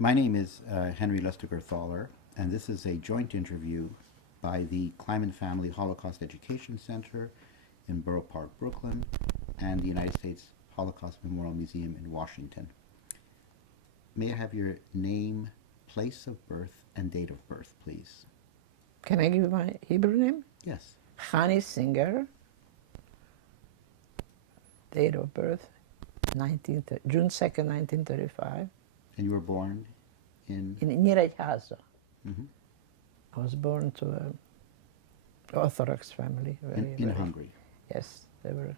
My name is Henry Lustiger-Thaler, and this is a joint interview by the Kleiman Family Holocaust Education Center in Borough Park, Brooklyn, and the United States Holocaust Memorial Museum in Washington. May I have your name, place of birth, and date of birth, please? Can I give you my Hebrew name? Yes. Chanie Singer. Date of birth, June 2nd, 1935. And you were born in? In Nyíregyháza. Mm-hmm. I was born to an Orthodox family. In Hungary? Yes, there were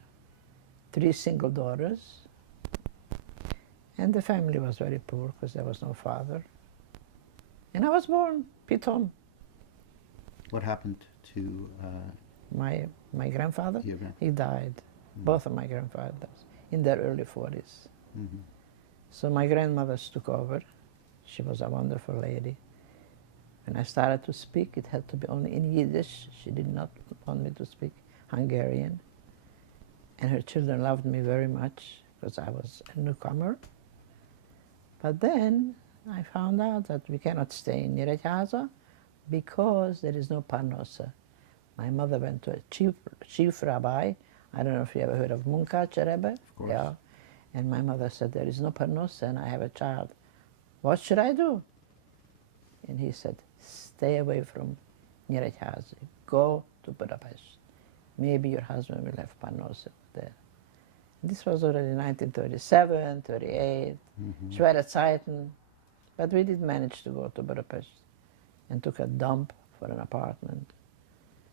3 single daughters. And the family was very poor because there was no father. And I was born, pitom. What happened to my grandfather? your grandfather? He died. Mm-hmm. Both of my grandfathers in their early 40s. Mm-hmm. So my grandmother took over. She was a wonderful lady. When I started to speak, it had to be only in Yiddish. She did not want me to speak Hungarian. And her children loved me very much because I was a newcomer. But then I found out that we cannot stay in Nyíregyháza because there is no parnosa. My mother went to a chief rabbi. I don't know if you ever heard of Munkacs Rebbe. Of course. Yeah. And my mother said, there is no parnosa and I have a child. What should I do? And he said, stay away from Nyíregyháza. Go to Budapest. Maybe your husband will have parnosa there. This was already 1937, 38, Mm-hmm. schwere Zeiten. But we did manage to go to Budapest and took a dump for an apartment.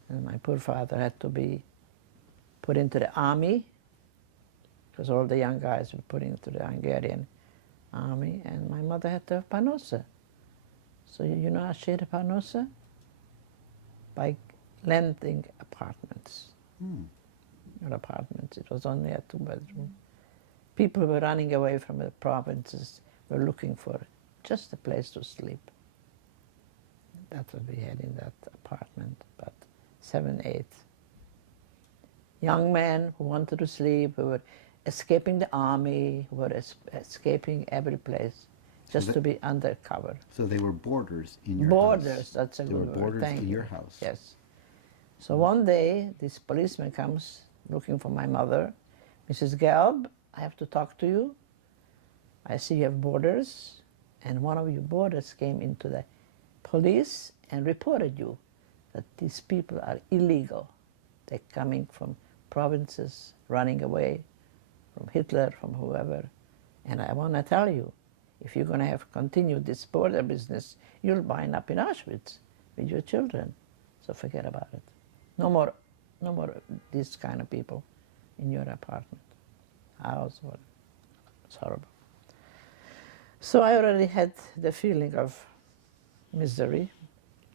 And my poor father had to be put into the army because all the young guys were put into the Hungarian army, and my mother had to have parnosa. So you know how she had a parnosa? By lending apartments. Mm. Not apartments, it was only a 2-bedroom. People were running away from the provinces, were looking for just a place to sleep. That's what we had in that apartment, but 7, 8 young men who wanted to sleep, who were escaping the army, who were escaping every place, just to be undercover. So they were boarders in your Boarders, house? that's a They were good word. boarders Thank in you. your house? Yes. So one day, this policeman comes looking for my mother. Mrs. Gelb, I have to talk to you. I see you have boarders, and one of your boarders came into the police and reported you that these people are illegal. They're coming from provinces, running away from Hitler, from whoever. And I want to tell you, if you're going to have continued this border business, you'll wind up in Auschwitz with your children. So forget about it. No more these kind of people in your apartment, house, whatever. It's horrible. So I already had the feeling of misery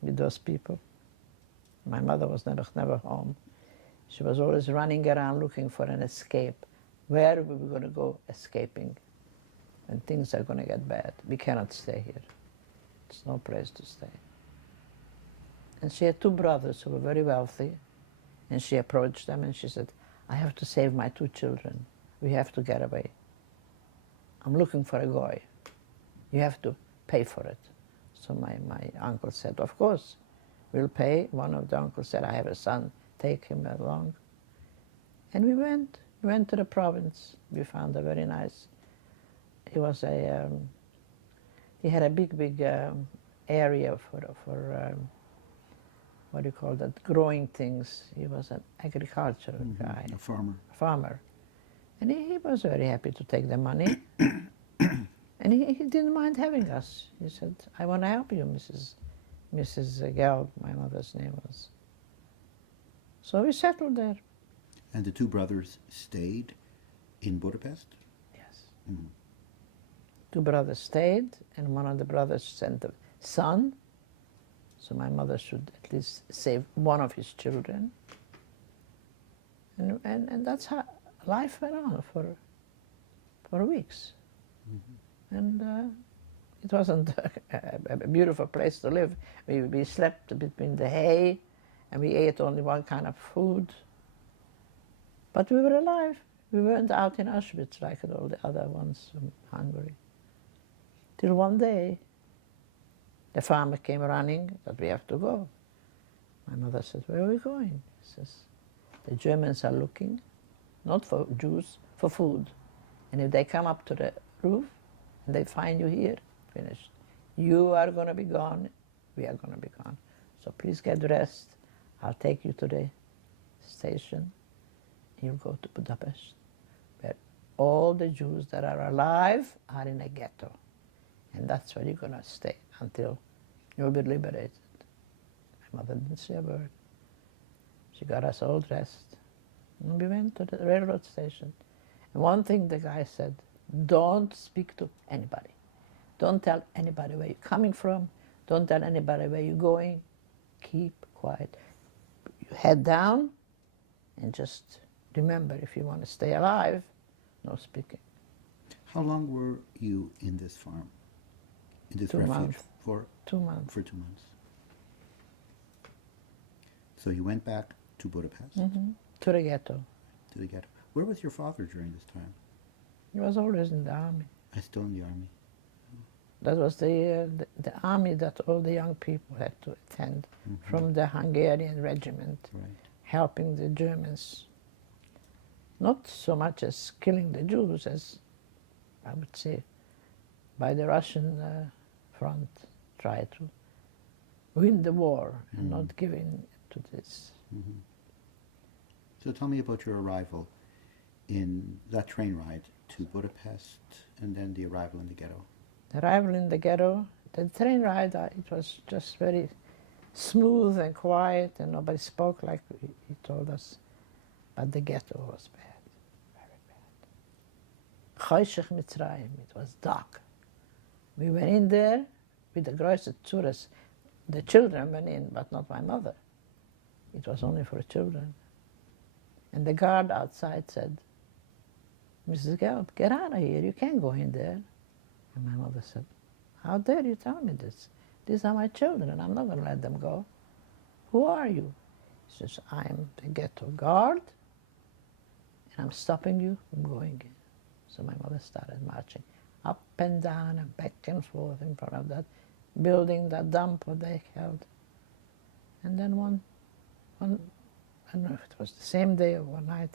with those people. My mother was never home. She was always running around looking for an escape. Where were we going to go escaping when things are going to get bad? We cannot stay here. It's no place to stay. And she had 2 brothers who were very wealthy, and she approached them and she said, I have to save my 2 children. We have to get away. I'm looking for a goy. You have to pay for it. So my uncle said, of course, we'll pay. One of the uncles said, I have a son, take him along. And we went to the province. We found a very nice, he had a big area for what do you call that, growing things. He was an agricultural guy. A farmer. A farmer. And he was very happy to take the money. And he didn't mind having us. He said, I want to help you, Mrs. Gelb, my mother's name was. So we settled there. And the 2 brothers stayed in Budapest? Yes. Mm-hmm. 2 brothers stayed, and one of the brothers sent a son. So my mother should at least save one of his children. And that's how life went on for weeks. Mm-hmm. And it wasn't a beautiful place to live. We slept between the hay, and we ate only one kind of food. But we were alive. We weren't out in Auschwitz like all the other ones from Hungary. Till one day, the farmer came running that we have to go. My mother said, where are we going? He says, the Germans are looking, not for Jews, for food. And if they come up to the roof and they find you here, finished. You are going to be gone, we are going to be gone. So please get rest. I'll take you to the station. You'll go to Budapest, where all the Jews that are alive are in a ghetto. And that's where you're going to stay until you'll be liberated. My mother didn't say a word. She got us all dressed. And we went to the railroad station. And one thing the guy said, don't speak to anybody. Don't tell anybody where you're coming from. Don't tell anybody where you're going. Keep quiet. You head down and just remember, if you want to stay alive, no speaking. How long were you in this farm? In this 2 refuge? months. For 2 months. For 2 months. So you went back to Budapest? To the ghetto. To the ghetto. Where was your father during this time? He was always in the army. Still in the army. That was the army that all the young people had to attend from the Hungarian regiment, Right. helping the Germans. Not so much as killing the Jews as, I would say, by the Russian front, try to win the war and not give in to this. So tell me about your arrival in that train ride to Budapest and then the arrival in the ghetto. The arrival in the ghetto, the train ride, it was just very smooth and quiet and nobody spoke like he told us. But the ghetto was bad, very bad. Chayshech Mitzrayim, it was dark. We went in there with the Große Zures. The children went in, but not my mother. It was only for children. And the guard outside said, Mrs. Gelb, get out of here, you can't go in there. And my mother said, how dare you tell me this? These are my children, and I'm not going to let them go. Who are you? He says, I'm the ghetto guard, and I'm stopping you from going in. So my mother started marching up and down and back and forth in front of that building, that dump what they held. And then one, I don't know if it was the same day or one night,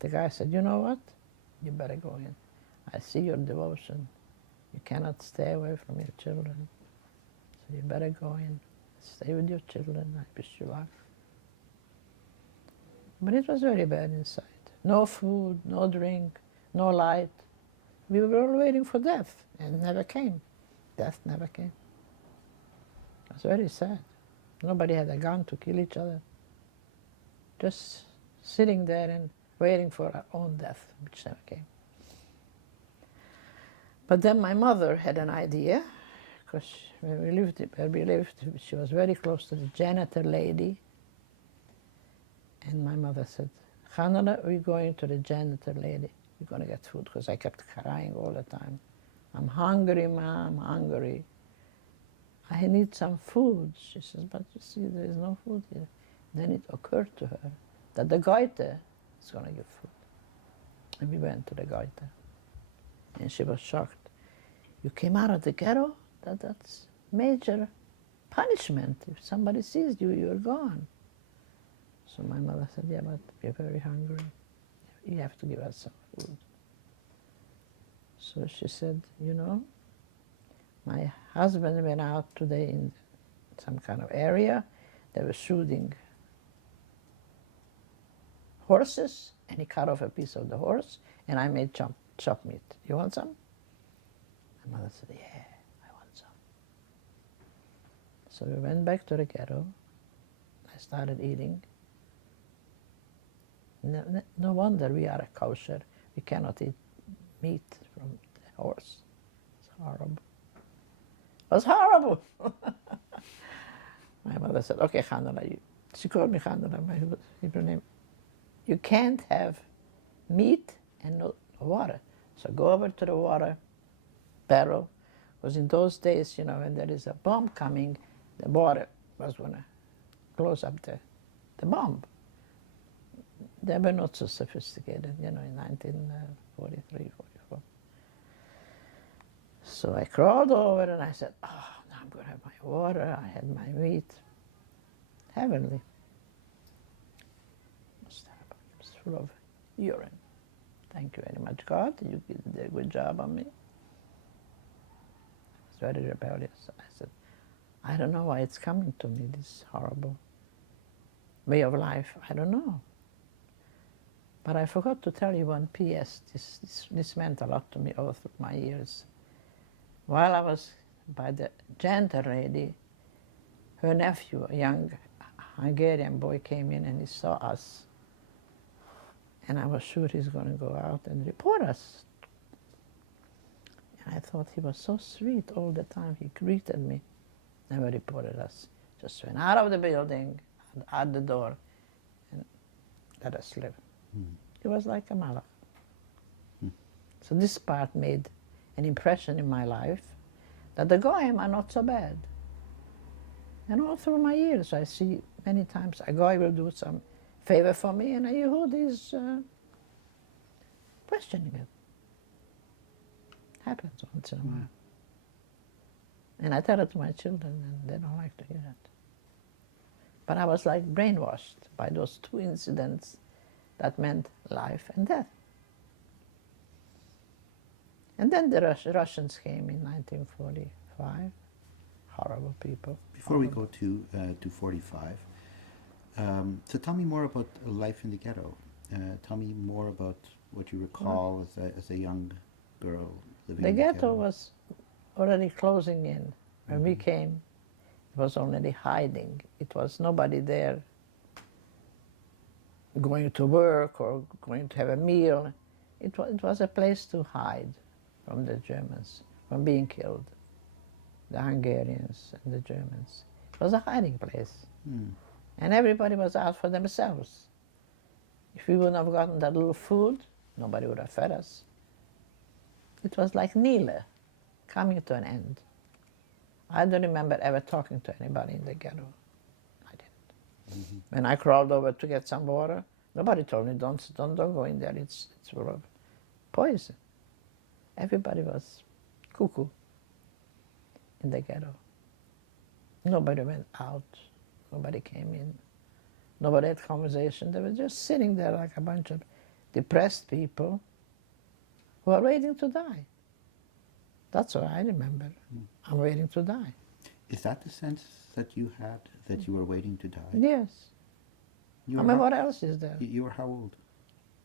the guy said, you know what? You better go in. I see your devotion. You cannot stay away from your children. So you better go in. Stay with your children. I wish you luck. But it was very bad inside. No food, no drink, no light. We were all waiting for death, and it never came. Death never came. It was very sad. Nobody had a gun to kill each other. Just sitting there and waiting for our own death, which never came. But then my mother had an idea, because where we lived, she was very close to the janitor lady. And my mother said, Hannah, we're going to the janitor lady. We're going to get food, because I kept crying all the time. I'm hungry, Mom, hungry. I need some food. She says, but you see, there is no food here. Then it occurred to her that the Goethe is going to give food. And we went to the Goethe. And she was shocked. You came out of the ghetto? That's major punishment. If somebody sees you, you're gone. So my mother said, yeah, but we're very hungry. You have to give us some food. So she said, you know, my husband went out today in some kind of area. They were shooting horses, and he cut off a piece of the horse, and I made chopped meat. You want some? My mother said, yeah, I want some. So we went back to the ghetto. I started eating. No wonder we are a kosher. We cannot eat meat from the horse. It's horrible. It was horrible. My mother said, okay, Chandra, she called me Chandra, my Hebrew name. You can't have meat and no water. So go over to the water barrel, because in those days, you know, when there is a bomb coming, the water was going to close up the bomb. They were not so sophisticated, you know, in 1943, 44. So I crawled over and I said, oh, now I'm going to have my water. I had my meat. Heavenly. It was terrible. It was full of urine. Thank you very much, God. You did a good job on me. I was very rebellious. I said, I don't know why it's coming to me, this horrible way of life. I don't know. But I forgot to tell you one P.S. This meant a lot to me all through my years. While I was by the gentle lady, her nephew, a young Hungarian boy, came in and he saw us. And I was sure he's going to go out and report us. And I thought he was so sweet all the time. He greeted me, never reported us. Just went out of the building, out the door, and let us live. He was like a malach. So this part made an impression in my life that the Goyim are not so bad. And all through my years, I see many times a Goy will do some favor for me, and a Yehudi is questioning it. Happens once in a while. And I tell it to my children, and they don't like to hear it. But I was like brainwashed by those two incidents that meant life and death. And then the Russians came in 1945. Horrible people. Before we go to 45, so tell me more about life in the ghetto. Tell me more about what you recall as a young girl living in the ghetto. The ghetto was already closing in. When we came, it was already hiding. It was nobody there going to work or going to have a meal. It was a place to hide from the Germans, from being killed. The Hungarians and the Germans. It was a hiding place. And everybody was out for themselves. If we wouldn't have gotten that little food, nobody would have fed us. It was like Nile, coming to an end. I don't remember ever talking to anybody in the ghetto. I didn't. When I crawled over to get some water, nobody told me, don't go in there, it's full of poison. Everybody was cuckoo in the ghetto. Nobody went out, nobody came in, nobody had conversation. They were just sitting there like a bunch of depressed people who are waiting to die. That's what I remember. I'm waiting to die. Is that the sense that you had, that you were waiting to die? Yes. I mean, what else is there? You were how old?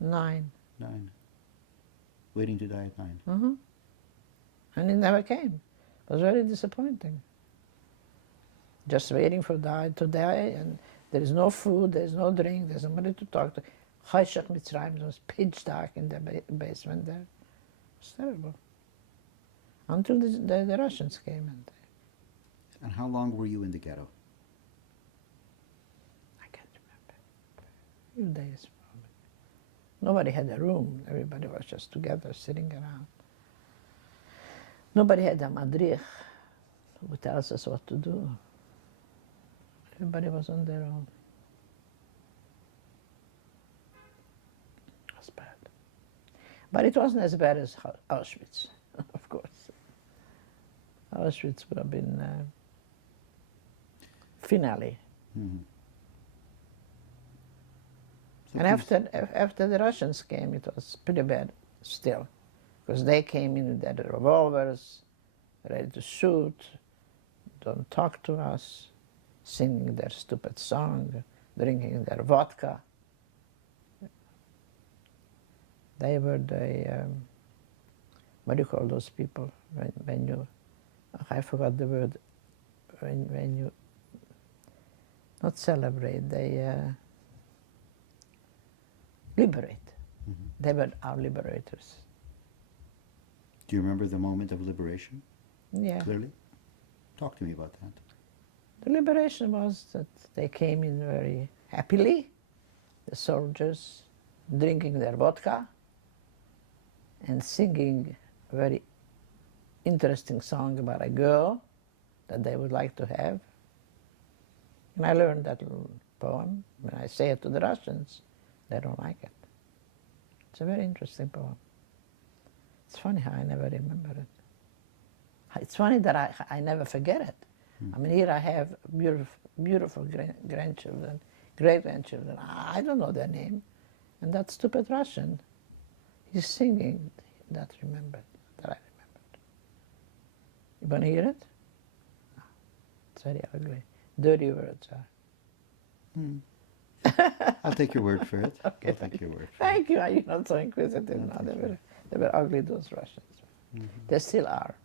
9. 9. Waiting to die at 9. And it never came. It was very disappointing. Just waiting for to die, and there is no food, there is no drink, there's nobody to talk to. Chayshach Mitzrayim, it was pitch dark in the basement there. It was terrible. Until the Russians came. And how long were you in the ghetto? I can't remember. A few days probably. Nobody had a room. Everybody was just together, sitting around. Nobody had a madrich who tells us what to do. Everybody was on their own. It was bad. But it wasn't as bad as Auschwitz, of course. Auschwitz would have been finale. So And after the Russians came, it was pretty bad still, because they came in with their revolvers, ready to shoot, don't talk to us, singing their stupid song, drinking their vodka. They were the, what do you call those people when you, I forgot the word, when you, not celebrate, they liberate. They were our liberators. do you remember the moment of liberation? Yeah. Clearly? Talk to me about that. The liberation was that they came in very happily, the soldiers, drinking their vodka and singing a very interesting song about a girl that they would like to have. And I learned that little poem. When I say it to the Russians, they don't like it. It's a very interesting poem. It's funny how I never remember it. It's funny that I never forget it. I mean, here I have beautiful grandchildren, great-grandchildren. I don't know their name. And that stupid Russian, he's singing that I remembered. You want to hear it? No. It's very ugly. Dirty words are. I'll take your word for it. Okay, I'll take your word for Thank you. You're not so inquisitive now. They were ugly, those Russians. They still are.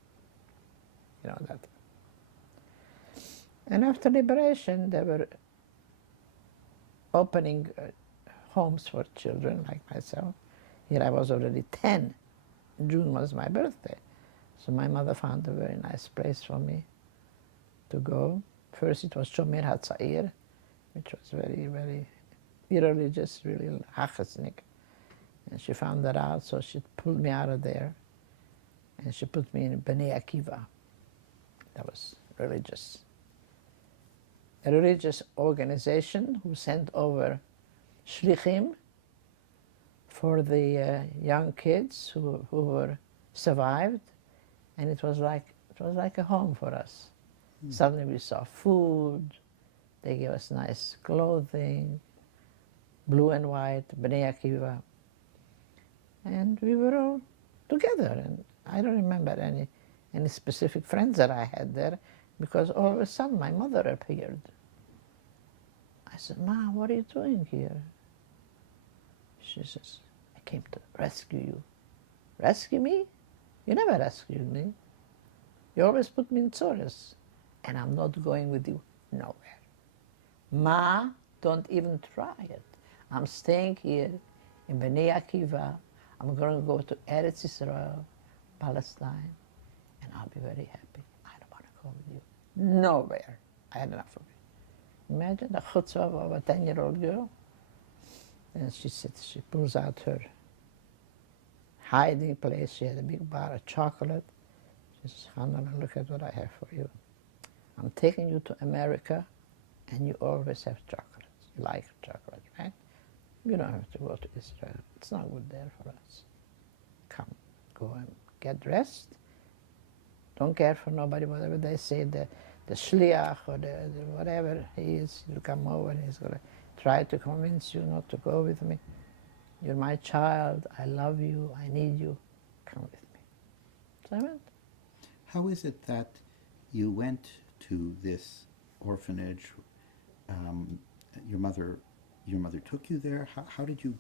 You know that. And after liberation, they were opening homes for children like myself. Here I was already 10. June was my birthday. So my mother found a very nice place for me to go. First it was Shomer HaTzair, which was very, very irreligious, really hachasnik. And she found that out, so she pulled me out of there. And she put me in Bnei Akiva. That was religious. A religious organization who sent over shlichim for the young kids who were survived, and it was like a home for us. Suddenly we saw food, they gave us nice clothing, blue and white, Bnei Akiva, and we were all together. And I don't remember any specific friends that I had there, because all of a sudden my mother appeared. I said, "Ma, what are you doing here?" She says, "I came to rescue you." Rescue me? You never rescued me. You always put me in Tzoris, and I'm not going with you nowhere. Ma, don't even try it. I'm staying here in Bnei Akiva. I'm going to go to Eretz Israel, Palestine, and I'll be very happy. I don't want to go with you nowhere. I had enough of it. Imagine the chutzpah of a 10-year-old girl. And she sits, she pulls out her hiding place. She had a big bar of chocolate. She says, "Hannah, look at what I have for you. I'm taking you to America, and you always have chocolates. You like chocolate, right? You don't have to go to Israel. It's not good there for us. Come, go and get dressed. Don't care for nobody, whatever they say, the shliach or the whatever he is, he'll come over and he's going to try to convince you not to go with me. You're my child. I love you. I need you. Come with me." So I went. How is it that you went to this orphanage? Your mother took you there. How did you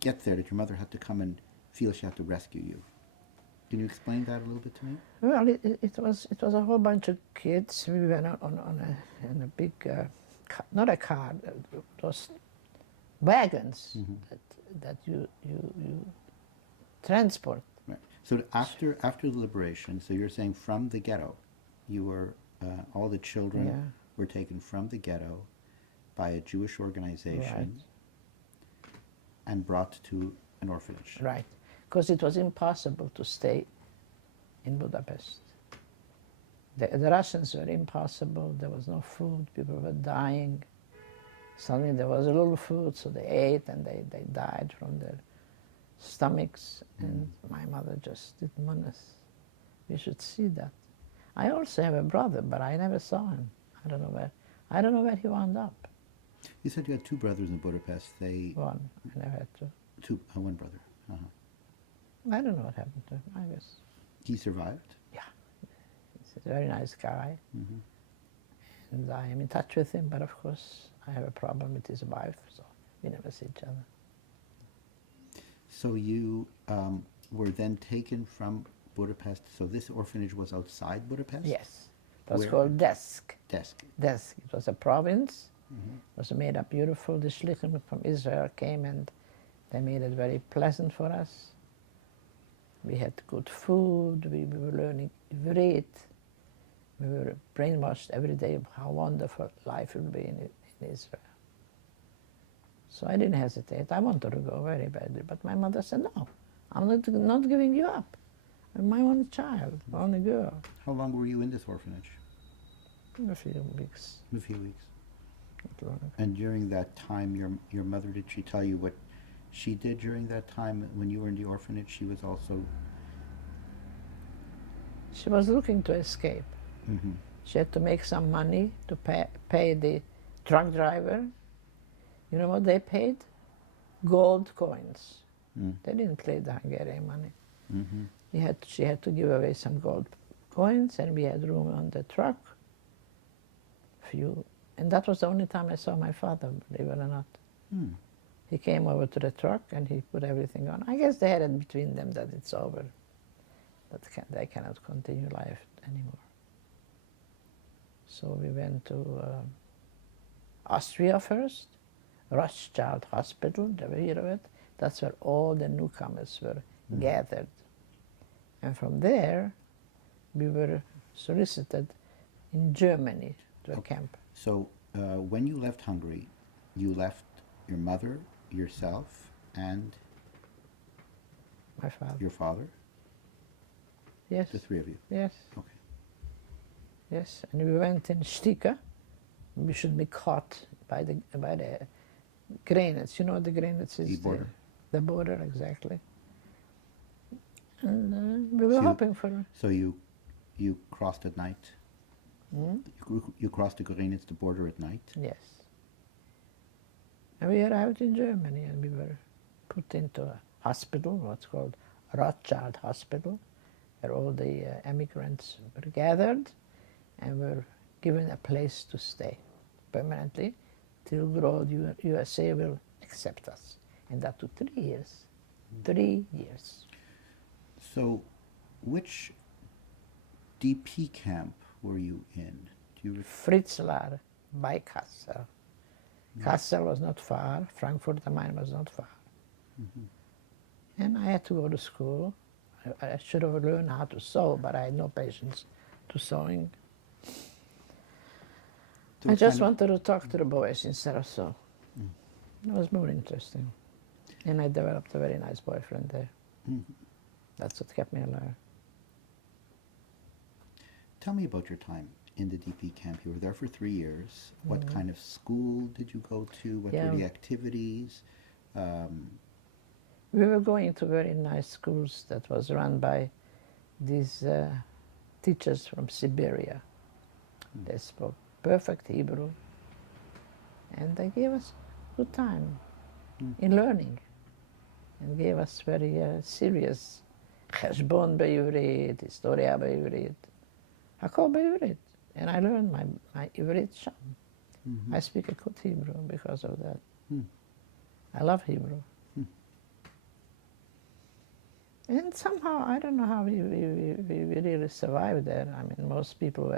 get there? Did your mother have to come and feel she had to rescue you? Can you explain that a little bit to me? Well, it was a whole bunch of kids. We went in a big, not a car, those wagons that you transport. Right. So after the liberation, so you're saying from the ghetto, you were all the children were taken from the ghetto by a Jewish organization and brought to an orphanage. Right, because it was impossible to stay in Budapest. The rations were impossible. There was no food. People were dying. Suddenly there was a little food, so they ate and they died from their stomachs. And my mother just didn't want us. We should see that. I also have a brother, but I never saw him. I don't know where he wound up. You said you had two brothers in Budapest. One. I never had two. One brother. I don't know what happened to him. I guess. He survived? Yeah. He's a very nice guy. And I am in touch with him, but of course I have a problem with his wife, so we never see each other. So you were then taken from Budapest. So this orphanage was outside Budapest? Yes. It was Where? called Desk. Desk. Desk. It was a province. It was made up beautiful. The shlichim from Israel came and they made it very pleasant for us. We had good food. We were learning Ivrit. We were brainwashed every day of how wonderful life will be in Israel. So I didn't hesitate. I wanted to go very badly, but my mother said, "No, I'm not giving you up. I'm my only child, my only girl." How long were you in this orphanage? A few weeks. A few weeks. Not long. And during that time, your mother, did she tell you what she did during that time when you were in the orphanage? She was also She was looking to escape. Mm-hmm. She had to make some money to pay the truck driver. You know what they paid? Gold coins. Mm. They didn't play the Hungarian money. Mm-hmm. She had to give away some gold coins, and we had room on the truck. And that was the only time I saw my father, believe it or not. Mm. He came over to the truck and he put everything on. I guess they had it between them that it's over, that they cannot continue life anymore. So we went to Austria first, Rothschild Hospital, never heard of it. That's where all the newcomers were gathered. And from there, we were solicited in Germany to a camp. So when you left Hungary, you left your mother, yourself, and My father. your father? Yes. The three of you? Yes. Okay. Yes. And we went in Stika. We should be caught by the granites. You know what the granites is? The border. The border, exactly. And we were So hoping for... So you crossed at night? You crossed the Grenitz, the border at night? Yes. And we arrived in Germany and we were put into a hospital, what's called Rothschild Hospital, where all the immigrants were gathered and were given a place to stay permanently till USA will accept us. And that took 3 years. 3 years. So which DP camp were you in? Do you Fritzlar by Kassel. Kassel was not far, Frankfurt am Main was not far. And I had to go to school. I should have learned how to sew, but I had no patience to sewing. I just wanted to talk to the boys instead of sew. It was more interesting. And I developed a very nice boyfriend there. That's what kept me alive. Tell me about your time in the DP camp. You were there for 3 years. What kind of school did you go to? What were the activities? We were going to very nice schools that was run by these teachers from Siberia. They spoke perfect Hebrew, and they gave us good time in learning, and gave us very serious חשבון בעברית, היסטוריה בעברית, הכל בעברית. And I learned my עברית שם. I speak a good Hebrew because of that. I love Hebrew. And somehow, I don't know how we really survived there. I mean, most people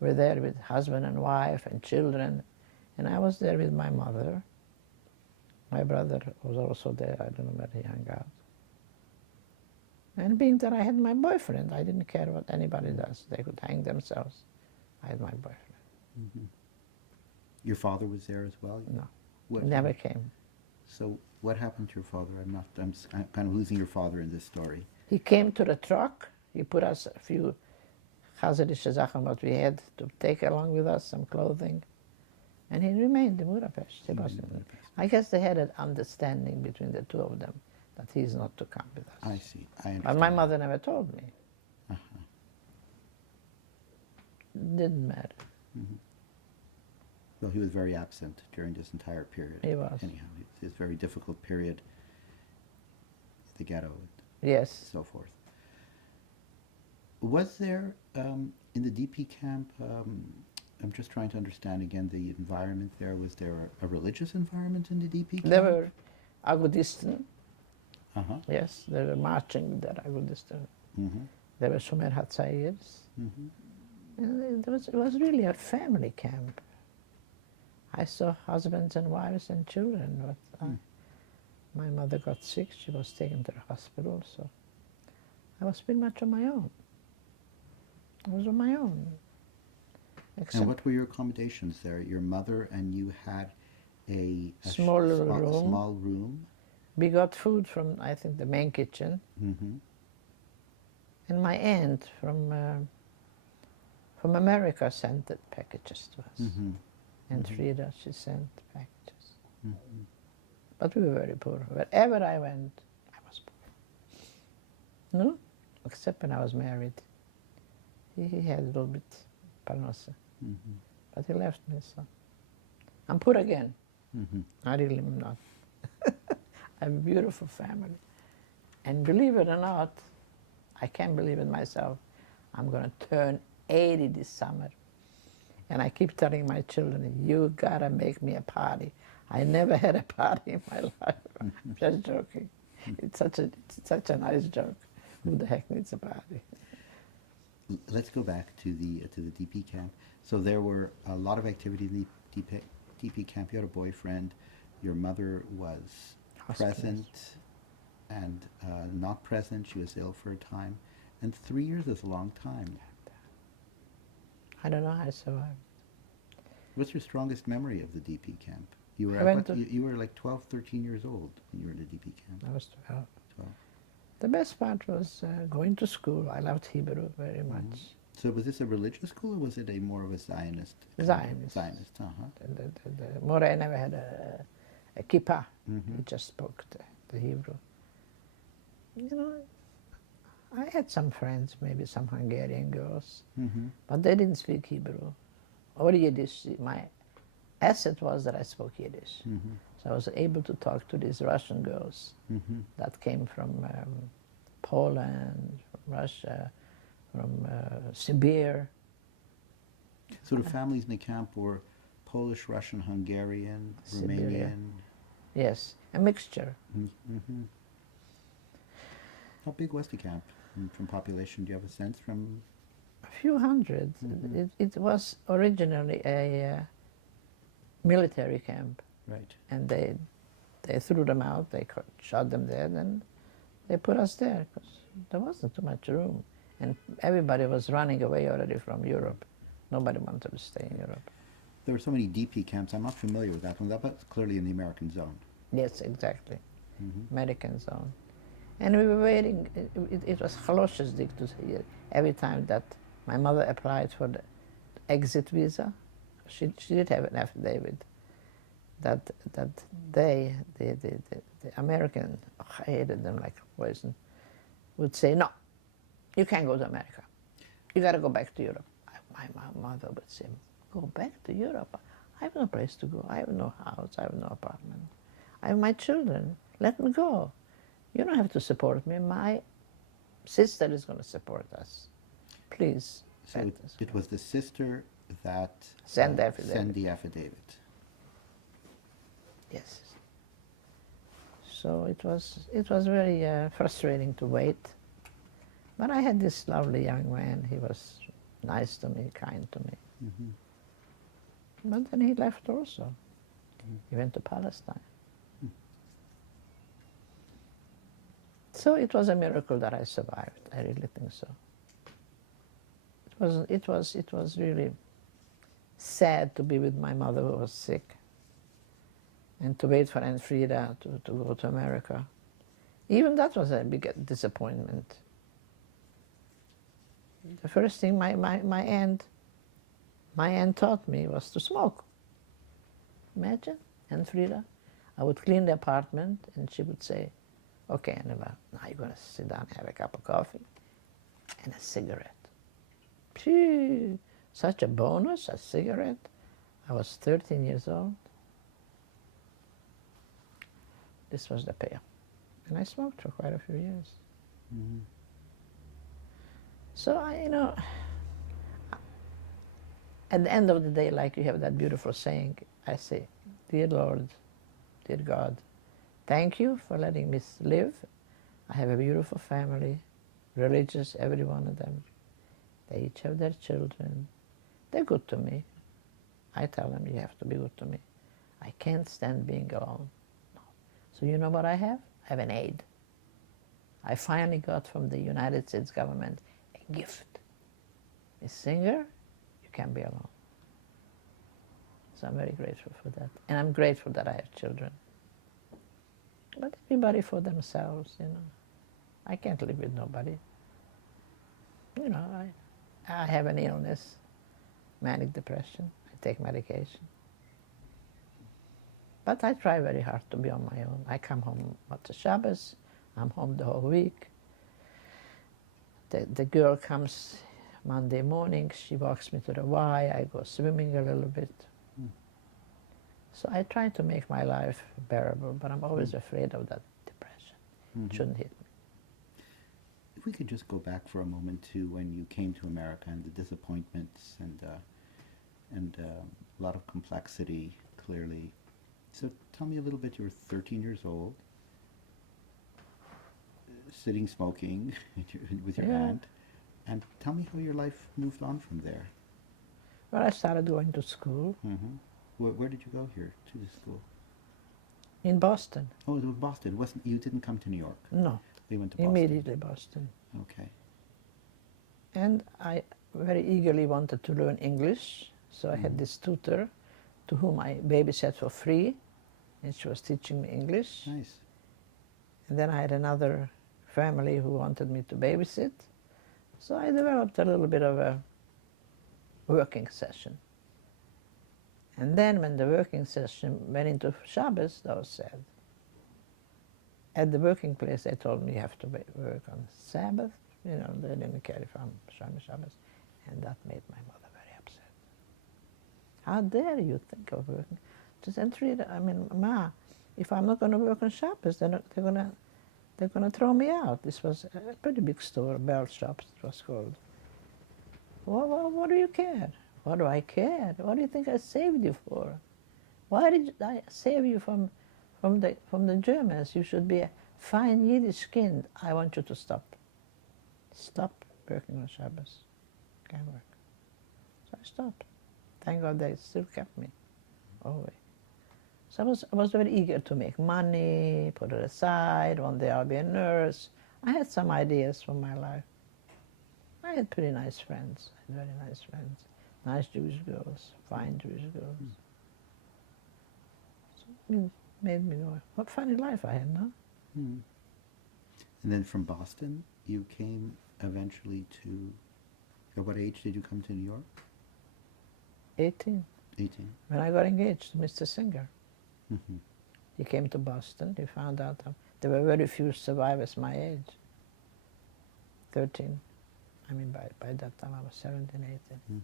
were there with husband and wife and children. And I was there with my mother. My brother was also there. I don't know where he hung out. And being that I had my boyfriend, I didn't care what anybody does. They could hang themselves. I had my boyfriend. Your father was there as well? No, What, he never came. So what happened to your father? I'm kind of losing your father in this story. He came to the truck. He put us a few chazerische Sachen what we had to take along with us, some clothing. And he remained in Budapest. He wasn't. I guess they had an understanding between the two of them that he's not to come with us. I see. I understand. But my mother never told me. Didn't matter. Well, he was very absent during this entire period. He was. Anyhow, it's a very difficult period, the ghetto, Yes. so forth. Was there, in the DP camp, I'm just trying to understand again the environment there, was there a religious environment in the DP camp? There were Agudisten. Uh-huh. Yes, they were marching with that Agudisten. Mm-hmm. There were Shomer Hatzayers. And it was really a family camp. I saw husbands and wives and children. But my mother got sick. She was taken to the hospital. So I was pretty much on my own. I was on my own. And what were your accommodations there? Your mother and you had a Small little room. small room. We got food from, I think, the main kitchen. And my aunt from America sent the packages to us. And Frida, she sent packages. But we were very poor. Wherever I went, I was poor. No? Except when I was married. He had a little bit parnasa. Mm-hmm. But he left me, so. I'm poor again. Mm-hmm. I really am not. I have a beautiful family. And believe it or not, I can't believe it myself, I'm going to turn 80 this summer. And I keep telling my children, you gotta make me a party. I never had a party in my life. I'm just joking. It's such a nice joke. Who the heck needs a party? Let's go back to the DP camp. So there were a lot of activity in the DP camp. You had a boyfriend. Your mother was present and not present. She was ill for a time. And 3 years is a long time. I don't know how I survived. What's your strongest memory of the DP camp? You were, you were like 12, 13 years old when you were in the DP camp. I was 12. 12. The best part was going to school. I loved Hebrew very much. Mm-hmm. So was this a religious school or was it a more of a Zionist? Zionist. Zionist, uh-huh. The More never had a kippah. Mm-hmm. He just spoke the Hebrew. You know, I had some friends, maybe some Hungarian girls, Mm-hmm. but they didn't speak Hebrew or Yiddish. My asset was that I spoke Yiddish. Mm-hmm. So I was able to talk to these Russian girls Mm-hmm. that came from Poland, from Russia, from Siberia. So the families in the camp were Polish, Russian, Hungarian, Siberia. Romanian. Yes, a mixture. Mm-hmm. How big was the camp from population? Do you have a sense from? A few hundred. Mhm. It was originally a military camp, Right. and they threw them out. They shot them dead, and they put us there because there wasn't too much room, and everybody was running away already from Europe. Nobody wanted to stay in Europe. There were so many DP camps. I'm not familiar with that one. That was clearly in the American zone. Yes, exactly, Mm-hmm. American zone. And we were waiting. It was haloshes to hear every time that my mother applied for the exit visa. She did have an affidavit that the American, I hated them like poison, would say, no, you can't go to America. You got to go back to Europe. My mother would say, go back to Europe? I have no place to go. I have no house. I have no apartment. I have my children. Let me go. You don't have to support me. My sister is going to support us. Please. So it was the sister that Send the affidavit. sent the affidavit. Yes. So it was very frustrating to wait. But I had this lovely young man. He was nice to me, kind to me. Mm-hmm. But then he left also. He went to Palestine. So it was a miracle that I survived. I really think so. It was really sad to be with my mother who was sick, and to wait for Aunt Frida to go to America. Even that was a big disappointment. The first thing my aunt taught me was to smoke. Imagine, Aunt Frida. I would clean the apartment, and she would say, okay, Annabelle, now you're going to sit down and have a cup of coffee and a cigarette. Phew, such a bonus, a cigarette. I was 13 years old. This was the payoff. And I smoked for quite a few years. Mm-hmm. So, at the end of the day, like you have that beautiful saying, I say, dear Lord, dear God, thank you for letting me live. I have a beautiful family, religious, every one of them. They each have their children. They're good to me. I tell them, you have to be good to me. I can't stand being alone. No. So you know what I have? I have an aid. I finally got from the United States government a gift. Miss Singer, you can't be alone. So I'm very grateful for that. And I'm grateful that I have children. But everybody for themselves, I can't live with nobody. I have an illness, manic depression. I take medication. But I try very hard to be on my own. I come home at the Shabbos. I'm home the whole week. The girl comes Monday morning, she walks me to the Y. I go swimming a little bit. So I try to make my life bearable, but I'm always afraid of that depression. It shouldn't hit me. If we could just go back for a moment to when you came to America and the disappointments and a lot of complexity, clearly. So tell me a little bit. You were 13 years old, sitting smoking with your aunt, and tell me how your life moved on from there. Well, I started going to school Where did you go here to the school? in Boston. Oh, it was Boston. It wasn't, you didn't come to New York. No, You went to Boston. immediately Boston. Okay. And I very eagerly wanted to learn English, so I had this tutor to whom I babysat for free, and she was teaching me English. Nice. And then I had another family who wanted me to babysit, so I developed a little bit of a working session. And then when the working session went into Shabbos, that was sad. At the working place, they told me you have to work on Sabbath. You know, they didn't care if I'm Shabbos. And that made my mother very upset. How dare you think of working? Just entry, I mean, Ma, if I'm not going to work on Shabbos, they're going to throw me out. This was a pretty big store, Bell Shops it was called. Well, what do you care? What do I care? What do you think I saved you for? Why did I save you from the Germans? You should be a fine Yiddish kid. I want you to stop. Stop working on Shabbos. Can't work. So I stopped. Thank God they still kept me. Always. So I was very eager to make money, put it aside. One day I'll be a nurse. I had some ideas for my life. I had pretty nice friends. I had very nice friends. Nice Jewish girls, fine Jewish girls. So it made me know what funny life I had, no? And then from Boston, you came eventually to, at what age did you come to New York? 18. 18. When I got engaged to Mr. Singer. He came to Boston. He found out there were very few survivors my age. 13. I mean, by that time I was 17, 18.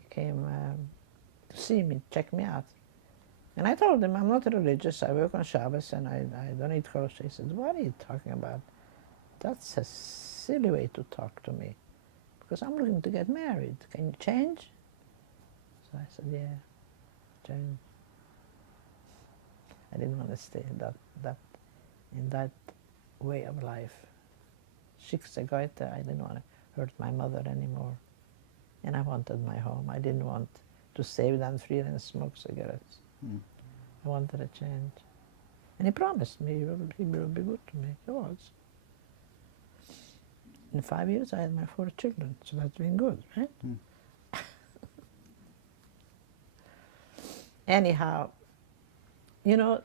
He came to see me, check me out. And I told him, I'm not religious. I work on Shabbos and I don't eat kosher. He said, what are you talking about? That's a silly way to talk to me. Because I'm looking to get married. Can you change? So I said, yeah, change. I didn't want to stay in that way of life. Schicksalsgeute, I didn't want to hurt my mother anymore. And I wanted my home. I didn't want to save them free and smoke cigarettes. I wanted a change. And he promised me he will be good to me. He was. In 5 years, I had my 4 children, so that's been good, right? Anyhow, you know,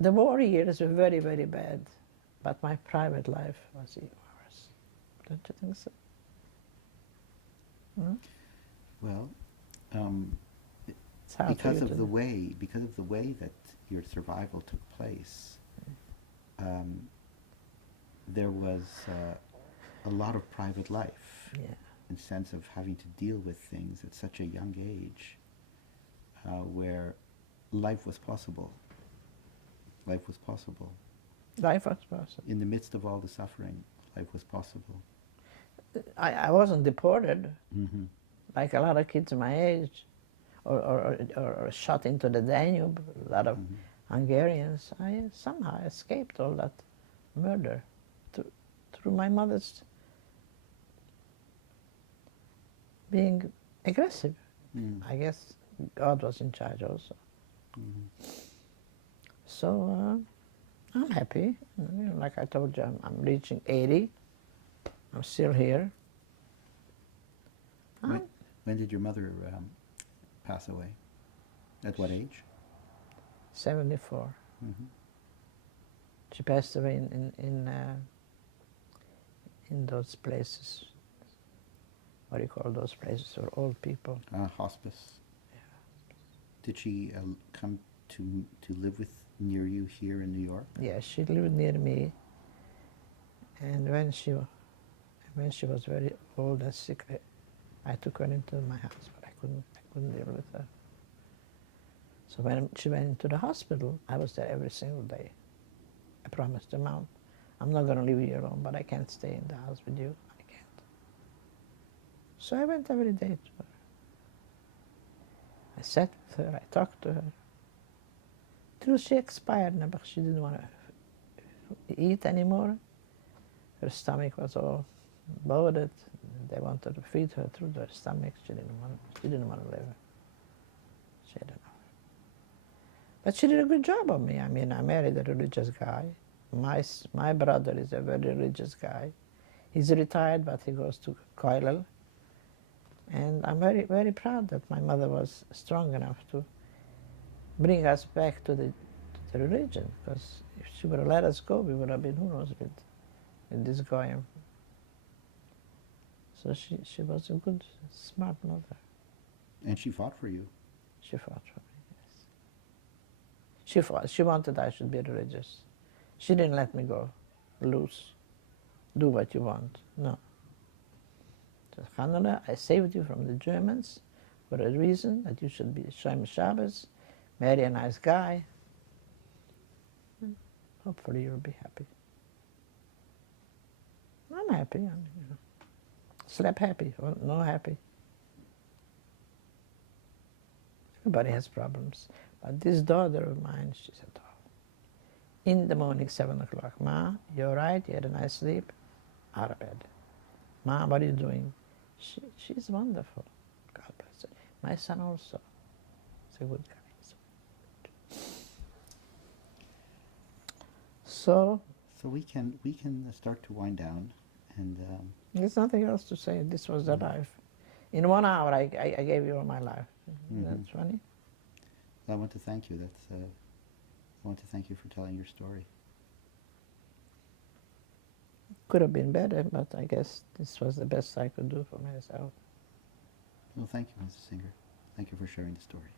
the war years were very, very bad, but my private life was even worse. Don't you think so? Well, It's hard for because you of to the do. way that your survival took place, there was a lot of private life, in the sense of having to deal with things at such a young age, where life was possible. Life was possible. Life was possible. In the midst of all the suffering, life was possible. I wasn't deported, like a lot of kids my age, or shot into the Danube, a lot of Hungarians. I somehow escaped all that murder through my mother's being aggressive. I guess God was in charge also. So I'm happy. You know, like I told you, I'm reaching 80. I'm still here. When did your mother pass away? At what age? 74. She passed away in those places. What do you call those places for old people? Hospice. Did she come to live near you here in New York? Yeah, she lived near me. And when she When she was very old and sick, I took her into my house, but I couldn't deal with her. So when she went into the hospital, I was there every single day. I promised her, Mom, I'm not going to leave you alone, but I can't stay in the house with you. I can't. So I went every day to her. I sat with her, I talked to her. Till she expired, but she didn't want to eat anymore. Her stomach was all bloated. They wanted to feed her through her stomach. She didn't want to live. She had enough. But she did a good job on me. I mean, I married a religious guy. My brother is a very religious guy. He's retired, but he goes to Kassel. And I'm very, very proud that my mother was strong enough to bring us back to the religion, because if she would have let us go, we would have been, who knows, with this guy. So she was a good, smart mother. And she fought for you. She fought for me, yes. She fought. She wanted I should be religious. She didn't let me go loose. Do what you want. No. Just, Hannah, I saved you from the Germans for a reason, that you should be Shem Shabbos, marry a nice guy. And hopefully you'll be happy. I'm happy. Slept happy, or no happy. Everybody has problems. But this daughter of mine, she said, oh, in the morning, 7 o'clock, Ma, you're right, you had a nice sleep, out of bed. Ma, what are you doing? She's wonderful. God bless her. My son also. He's a good guy. So we can start to wind down, and there's nothing else to say. This was the life. In 1 hour, I gave you all my life. That's funny. I want to thank you. I want to thank you for telling your story. Could have been better, but I guess this was the best I could do for myself. Well, thank you, Mrs. Singer. Thank you for sharing the story.